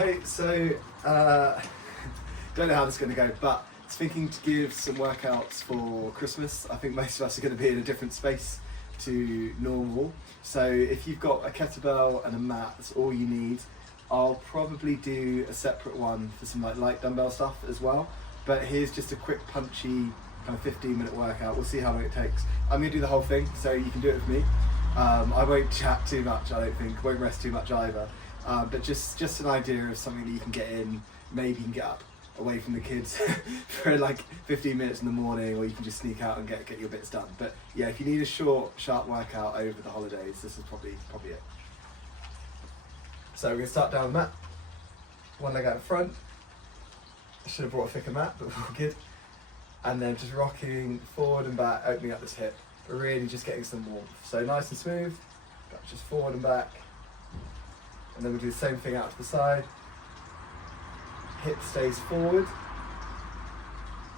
Hey, so don't know how this is going to go, but it's thinking to give some workouts for Christmas. I think most of us are going to be in a different space to normal. So if you've got a kettlebell and a mat, that's all you need. I'll probably do a separate one for some light dumbbell stuff as well. But here's just a quick punchy kind of 15-minute workout. We'll see how long it takes. I'm going to do the whole thing, so you can do it with me. I won't chat too much, I don't think. Won't rest too much either. But just an idea of something that you can get in. Maybe you can get up away from the kids for like 15 minutes in the morning, or you can just sneak out and get your bits done. But yeah, if you need a short, sharp workout over the holidays, this is probably it. So we're going to start down the mat. One leg out in front. I should have brought a thicker mat, but we're all good. And then just rocking forward and back, opening up this hip. But really just getting some warmth. So nice and smooth, but just forward and back. And then we'll do the same thing out to the side. Hip stays forward.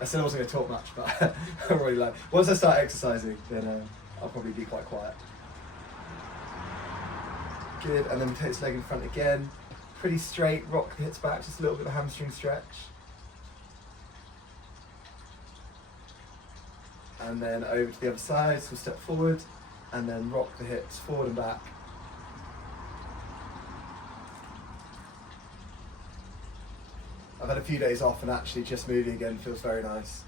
I said I wasn't going to talk much, but I really like. Once I start exercising, then I'll probably be quite quiet. Good, and then we take this leg in front again. Pretty straight, rock the hips back, just a little bit of a hamstring stretch. And then over to the other side, so we'll step forward, and then rock the hips forward and back. I've had a few days off and actually just moving again feels very nice.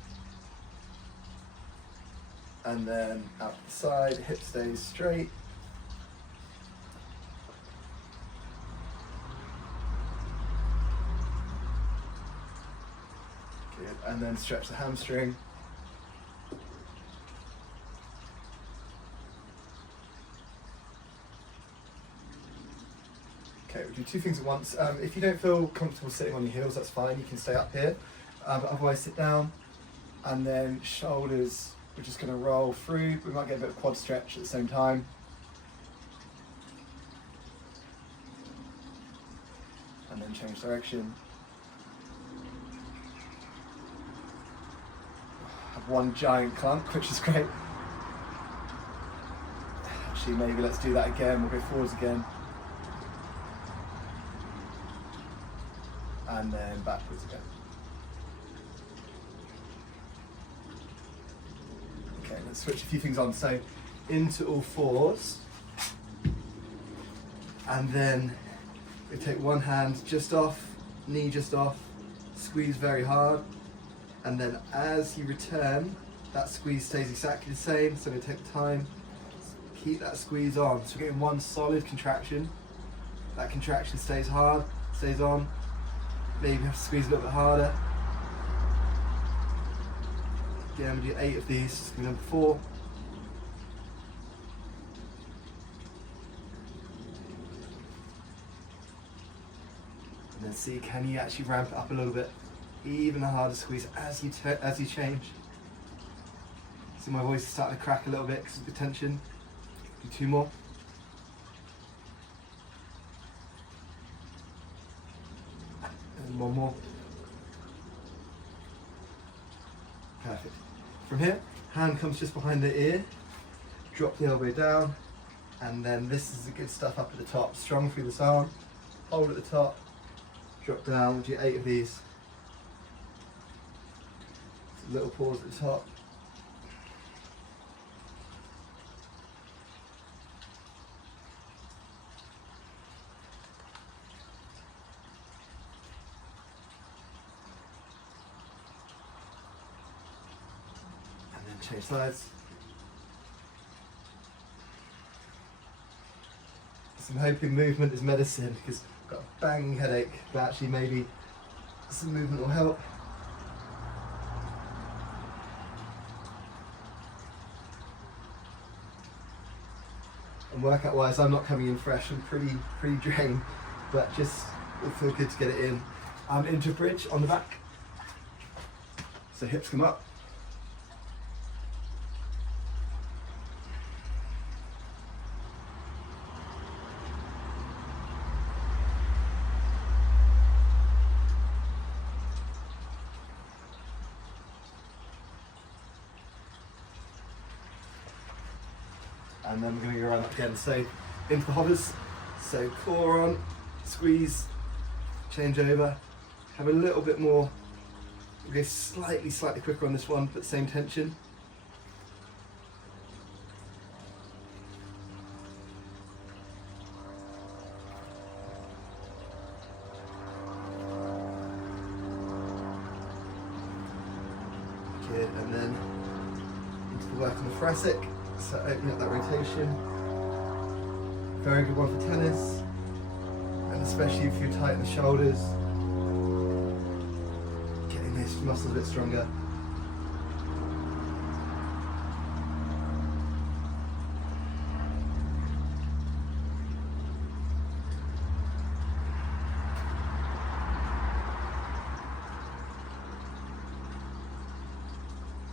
And then out the side, hip stays straight. Good, and then stretch the hamstring. Okay, we'll do two things at once. If you don't feel comfortable sitting on your heels, that's fine, you can stay up here. But otherwise sit down, and then shoulders, we're just going to roll through. We might get a bit of quad stretch at the same time. And then change direction. Have one giant clunk, which is great. Actually, maybe let's do that again. We'll go forwards again. And then backwards again. Okay, let's switch a few things on. So into all fours, and then we take one hand just off, knee just off, squeeze very hard, and then as you return, that squeeze stays exactly the same. So we take time, keep that squeeze on. So we're getting one solid contraction. That contraction stays hard, stays on. Maybe you have to squeeze a little bit harder. Again, we do 8 of these. This is number 4. And then see, can you actually ramp it up a little bit? Even a harder squeeze as you change. See, my voice is starting to crack a little bit because of the tension. Do 2 more. And 1 more. Perfect. From here, hand comes just behind the ear, drop the elbow down, and then this is the good stuff up at the top. Strong through this arm, hold at the top, drop down, we'll do 8 of these. Just a little pause at the top. Change sides. So I'm hoping movement is medicine, because I've got a banging headache, but actually maybe some movement will help. And workout wise, I'm not coming in fresh, I'm pretty drained, but just it'll feel good to get it in. I'm into bridge on the back. So hips come up. And then we're going to go around again. So into the hovers. So core on, squeeze, change over, have a little bit more, go slightly quicker on this one, but same tension. Good, and then into the work on the thoracic, so opening up that rotation. Very good one for tennis, and especially if you're tight in the shoulders, getting these muscles a bit stronger.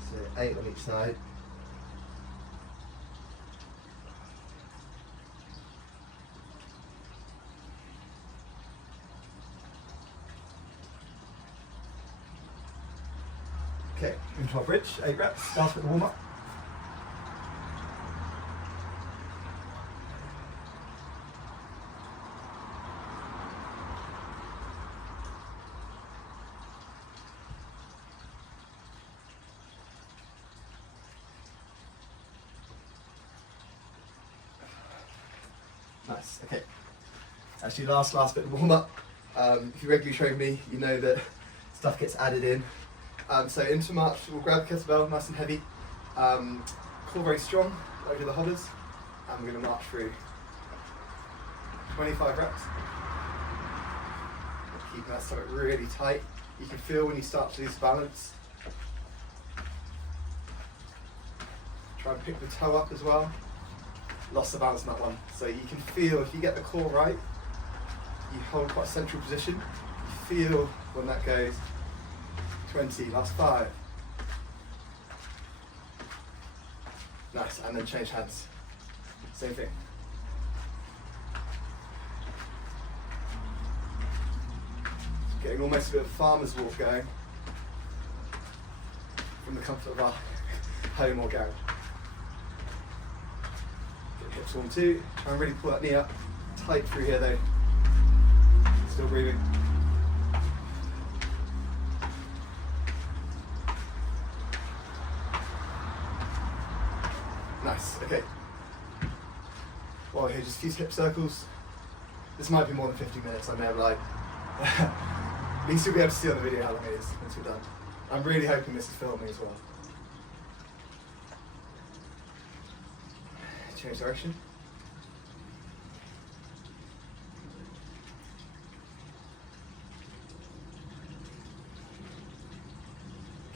So 8 on each side. Okay, into our bridge, 8 reps, start with the warm up. Nice, okay. Actually, last bit of warm up. If you regularly train me, you know that stuff gets added in. So into march, we'll grab the kettlebell, nice and heavy, core very strong over the hovers, and we're going to march through 25 reps. Keeping that stomach really tight. You can feel when you start to lose balance. Try and pick the toe up as well. Lost the balance on that one. So you can feel, if you get the core right, you hold quite a central position. You feel when that goes. 20, last 5. Nice, and then change hands. Same thing. Getting almost a bit of a farmer's walk going from the comfort of our home or garage. Get hips warm too. Try and really pull that knee up. Tight through here though. Still breathing. Nice, okay. Well, here, just a few hip circles. This might be more than 50 minutes, I may have lied. At least you'll be able to see on the video how long it is once we're done. I'm really hoping this is filming as well. Change direction.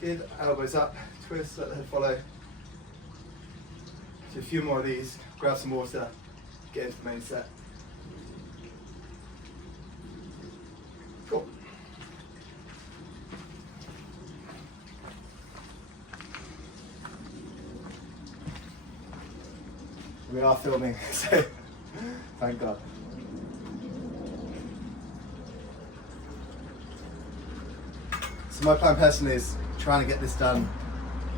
Good, elbows up, twist, let the head follow. Do a few more of these, grab some water, get into the main set. Cool. We are filming, so thank God. So my plan personally is trying to get this done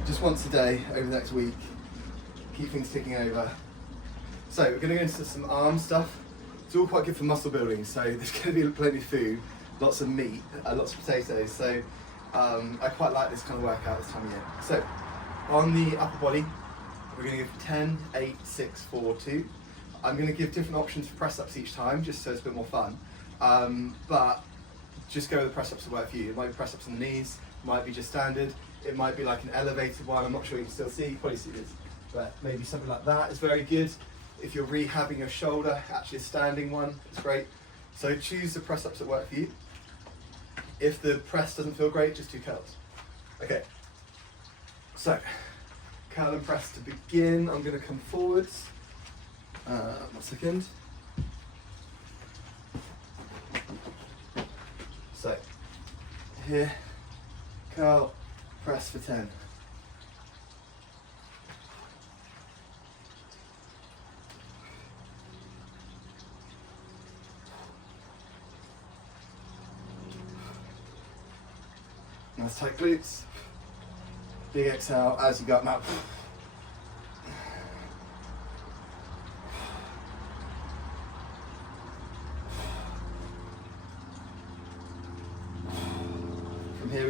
just once a day over the next week. Keep things ticking over. So we're going to go into some arm stuff. It's all quite good for muscle building, so there's going to be plenty of food, lots of meat, lots of potatoes, so I quite like this kind of workout this time of year. So on the upper body, we're going to give 10, 8, 6, 4, 2. I'm going to give different options for press-ups each time, just so it's a bit more fun. But just go with the press-ups that work for you. It might be press-ups on the knees, might be just standard, it might be like an elevated one, I'm not sure you can still see, you probably see this. But maybe something like that is very good. If you're rehabbing your shoulder, actually a standing one is great. So choose the press ups that work for you. If the press doesn't feel great, just do curls. Okay, so curl and press to begin. I'm going to come forwards. 1 second. So here, curl, press for 10. Nice tight glutes. Big exhale as you go up now.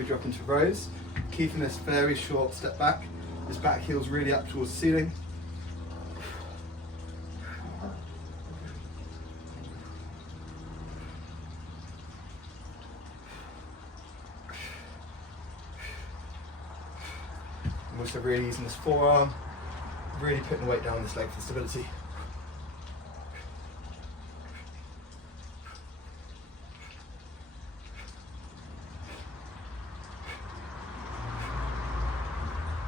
drop into rows, keeping this very short step back. This back heel's really up towards the ceiling. I'm also really using this forearm, really putting the weight down on this leg for stability.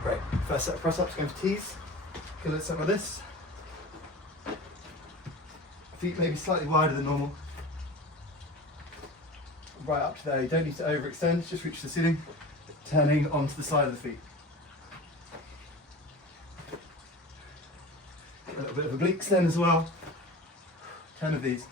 Great, first set of press ups, going for T's. Okay, let's start with this. Feet maybe slightly wider than normal. Right up to there, you don't need to overextend, just reach the ceiling, turning onto the side of the feet. A little bit of obliques then as well. 10 of these.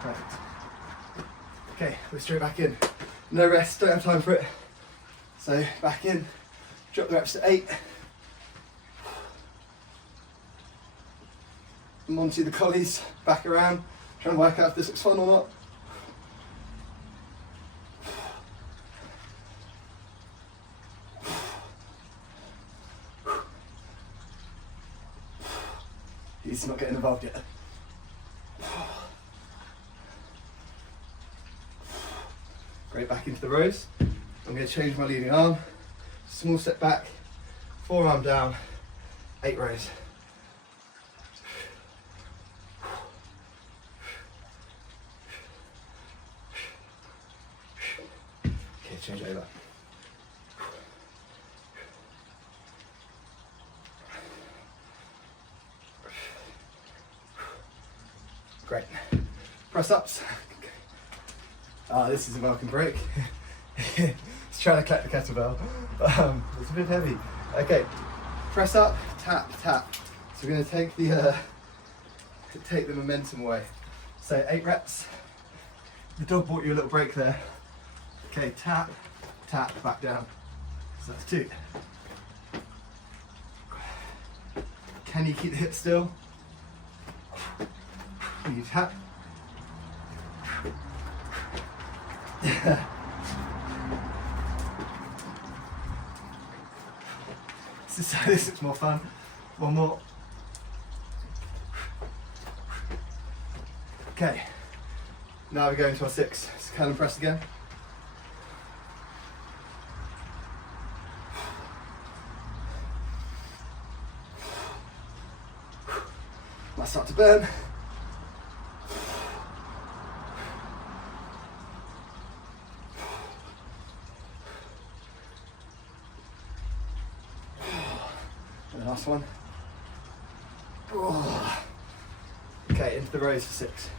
Perfect. Okay, we're straight back in. No rest, don't have time for it. So back in, drop the reps to 8. I'm onto the collies, back around, trying to work out if this looks fun or not. He's not getting involved yet. Great, back into the rows. I'm going to change my leading arm. Small step back, forearm down, 8 rows. Okay, change over. Great. Press ups. This is a welcome break. It's trying to collect the kettlebell. It's a bit heavy. Okay, press up, tap, tap. So we're going to take the momentum away. So 8 reps. The dog bought you a little break there. Okay, tap, tap, back down. So that's 2. Can you keep the hips still? You tap. This is more fun. One more. Okay, now we're going to our 6. So curl and press again. Might start to burn. Last one. Oh. Okay, into the rows for 6.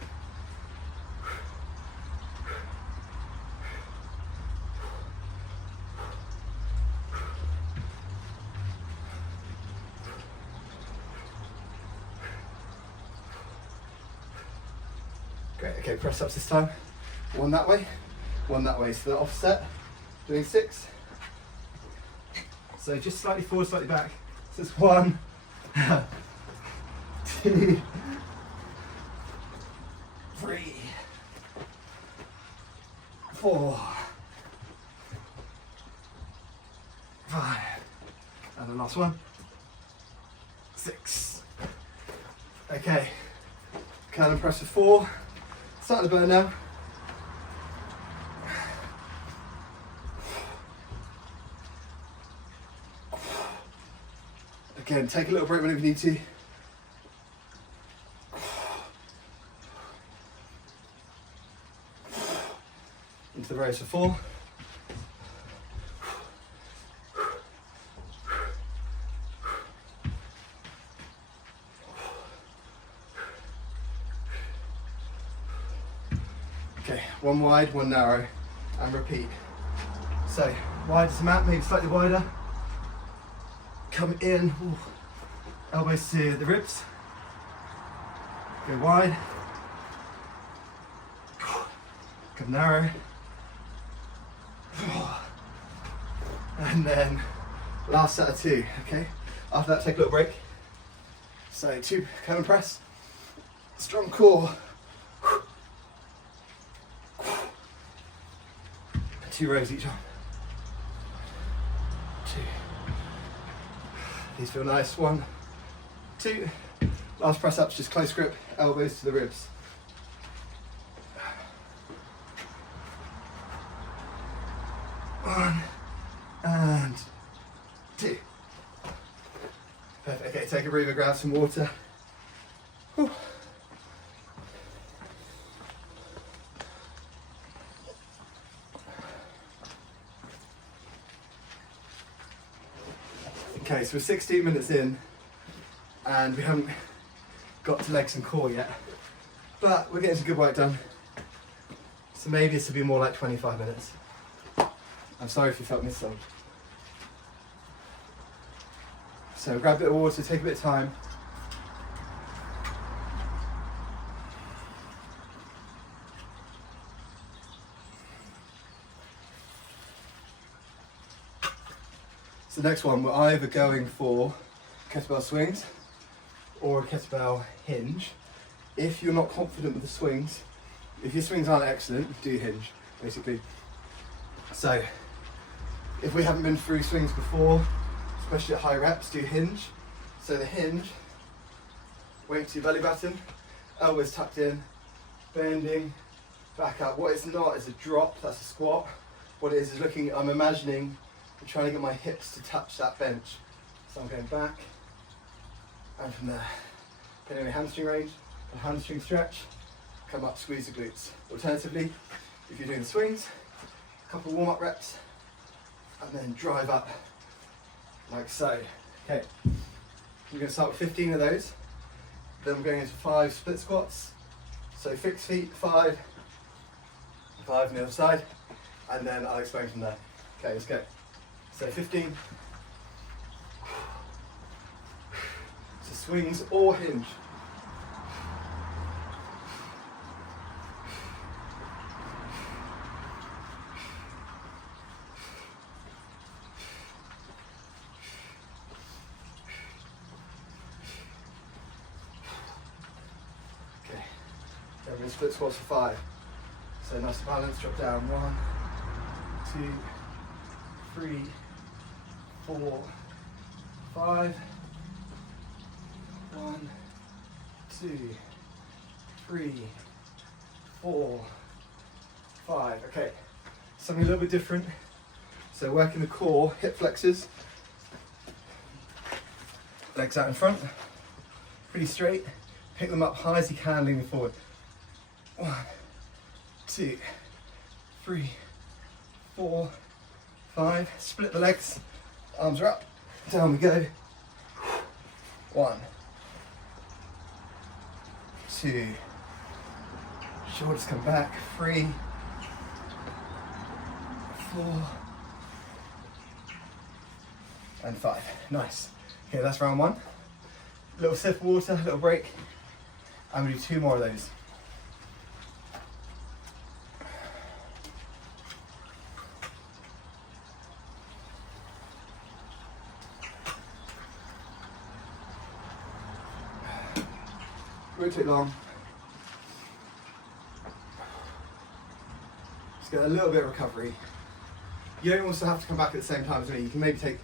Great, okay, press ups this time. One that way, one that way. So the offset, doing 6. So just slightly forward, slightly back. So it's 1, 2, 3, 4, 5, and the last one, 6. Okay, curl and press for 4. Starting to burn now. Again, take a little break whenever you need to. Into the rows for 4. Okay, one wide, one narrow, and repeat. So, wide as a mat, maybe slightly wider. Come in, ooh, elbows to the ribs, go wide, Come narrow. And then last set of 2, okay? After that, take a little break. So 2 come and press. Strong core. 2 rows each arm. 2. These feel nice. 1, 2. Last press ups, just close grip, elbows to the ribs. 1 and 2. Perfect. Okay, take a breather, grab some water. Whew. Okay, so we're 16 minutes in and we haven't got to legs and core yet, but we're getting some good work done. So maybe this will be more like 25 minutes. I'm sorry if you felt missold. So grab a bit of water, take a bit of time. So next one, we're either going for kettlebell swings or a kettlebell hinge. If you're not confident with the swings, if your swings aren't excellent, do hinge, basically. So if we haven't been through swings before, especially at high reps, do hinge. So the hinge, weight to your belly button, elbows tucked in, bending, back up. What it's not is a drop, that's a squat. What it is looking, I'm imagining I'm trying to get my hips to touch that bench. So I'm going back and from there. Getting a hamstring range, and hamstring stretch, come up, squeeze the glutes. Alternatively, if you're doing the swings, a couple of warm-up reps, and then drive up like so. Okay, we're going to start with 15 of those. Then we're going into 5 split squats. So fixed feet, 5 on the other side, and then I'll explain from there. Okay, let's go. So 15. So swings or hinge. Okay, then we're going to split squats for 5. So nice balance, drop down. 1, 2, 3, 4, 5. 1, 2, 3, 4, 5. Okay, something a little bit different. So working the core, hip flexors, legs out in front, pretty straight. Pick them up high as you can, leaning forward. 1, 2, 3, 4, 5. Split the legs, arms are up, down we go. 1, 2, shoulders come back. 3, 4, and 5. Nice. Okay, that's round 1. Little sip of water, little break, and we do 2 more of those. Won't take long. Just get a little bit of recovery. You don't also have to come back at the same time as me. You can maybe take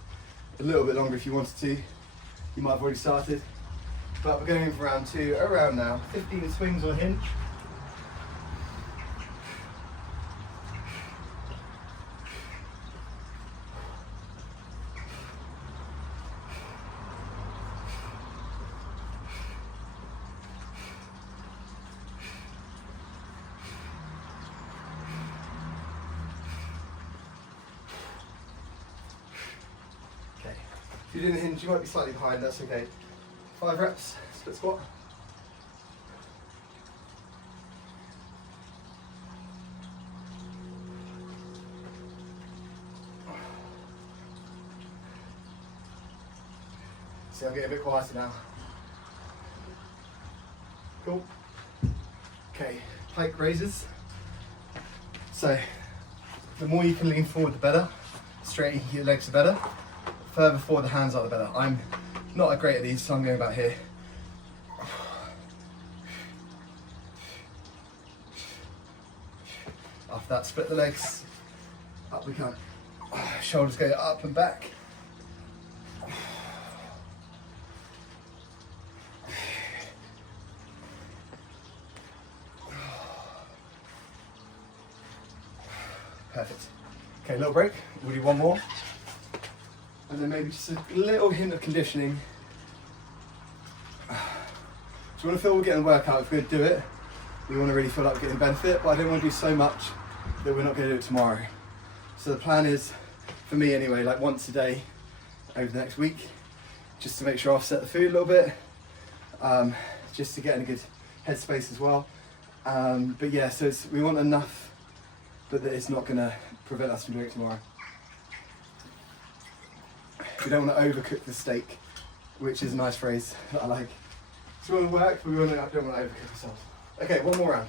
a little bit longer if you wanted to. You might have already started. But we're going in for round 2 around now. 15 swings or hinge. If you're doing the hinge, you might be slightly behind, that's okay. 5 reps, split squat. See, I'm getting a bit quieter now. Cool. Okay, pike raises. So the more you can lean forward, the better. Straight your legs, the better. Further forward the hands are, the better. I'm not great at these, so I'm going about here. After that, split the legs. Up we come. Shoulders go up and back. Perfect. Okay, little break. We'll do one more. And then maybe just a little hint of conditioning. So we want to feel we're getting a workout. If we're going to do it, we want to really feel like we're getting benefit, but I don't want to do so much that we're not going to do it tomorrow. So the plan is, for me anyway, like once a day over the next week, just to make sure I offset the food a little bit, just to get in a good headspace as well. But yeah, so we want enough that it's not going to prevent us from doing it tomorrow. We don't want to overcook the steak, which is a nice phrase that I like. So we want to work, but we don't want to overcook ourselves. Okay, one more round.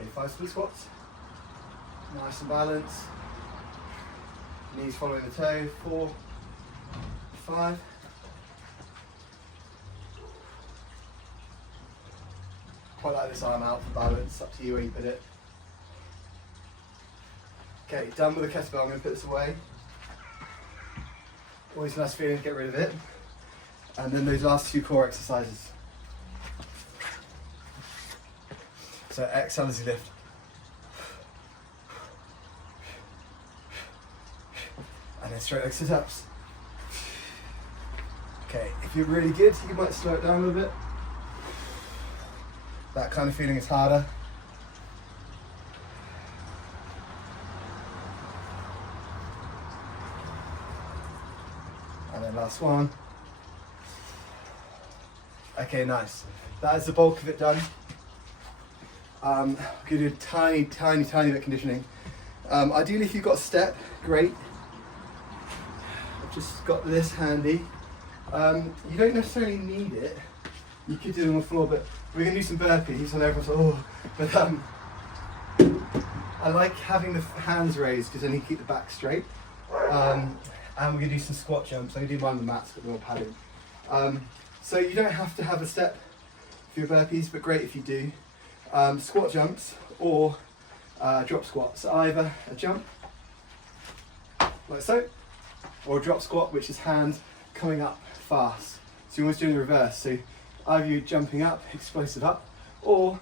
Okay, 5 split squats. Nice and balanced. Knees following the toe. 4, 5. Quite like this arm out for balance. Up to you where you put it. Okay, done with the kettlebell. I'm going to put this away. Always a nice feeling to get rid of it. And then those last 2 core exercises. So exhale as you lift. And then straight leg sit-ups. Okay, if you're really good, you might slow it down a little bit. That kind of feeling is harder. And then last one. Okay, nice. That is the bulk of it done. I'm going to do a tiny bit of conditioning. Ideally, if you've got a step, great. I've just got this handy. You don't necessarily need it. You could do them on the floor, but we're going to do some burpees. And everyone's like, oh, but I like having the hands raised because then you keep the back straight. And we're going to do some squat jumps. I'm going to do mine on the mats, but more padding. So you don't have to have a step for your burpees, but great if you do. Squat jumps or drop squats. So either a jump, like so, or a drop squat, which is hands coming up fast. So you're always doing the reverse. So either you're jumping up, explosive up, or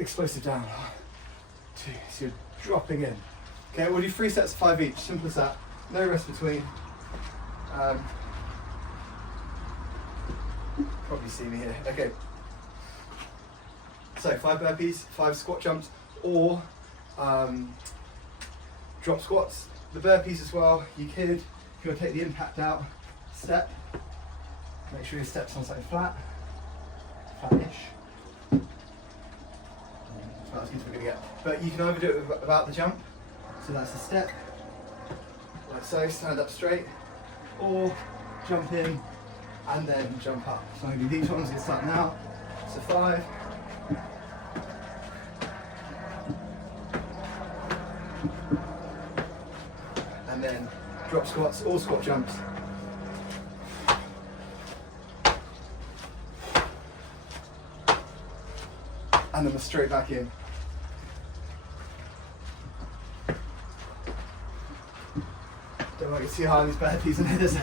explosive down. 1, 2. So you're dropping in. Okay, we'll do 3 sets of 5 each. Simple as that. No rest between. Probably see me here. Okay. So 5 burpees, 5 squat jumps, or drop squats. The burpees as well, you could, if you want to take the impact out, step. Make sure your step's on something flat, flat-ish. That's about as good as we're going to get. But you can either do it without the jump, so that's the step, like so, stand up straight, or jump in and then jump up. So I'm going to do these ones, get started now. So 5. And then drop squats or squat jumps. And then we're straight back in. Don't want to see how these burpees and there's a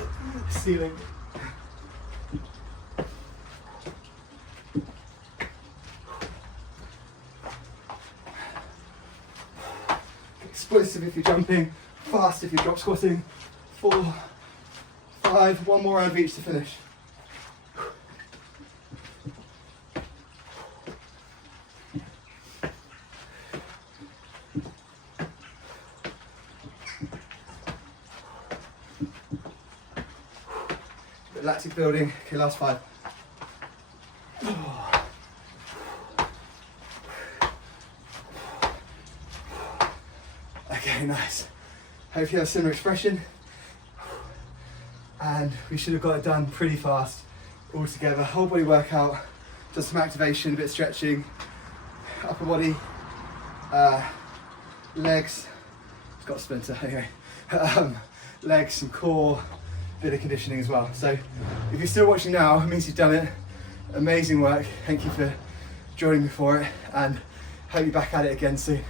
ceiling. Explosive if you're jumping, fast if you're drop squatting. 4, 5, 1 more round of each to finish. lactic building. Okay, last 5. Okay, nice. Hope you have a similar expression. And we should have got it done pretty fast all together. Whole body workout, just some activation, a bit of stretching, upper body, legs. It's got a splinter, anyway. Legs, some core, bit of conditioning as well. So if you're still watching now, it means you've done it. Amazing work. Thank you for joining me for it, and hope you're back at it again soon.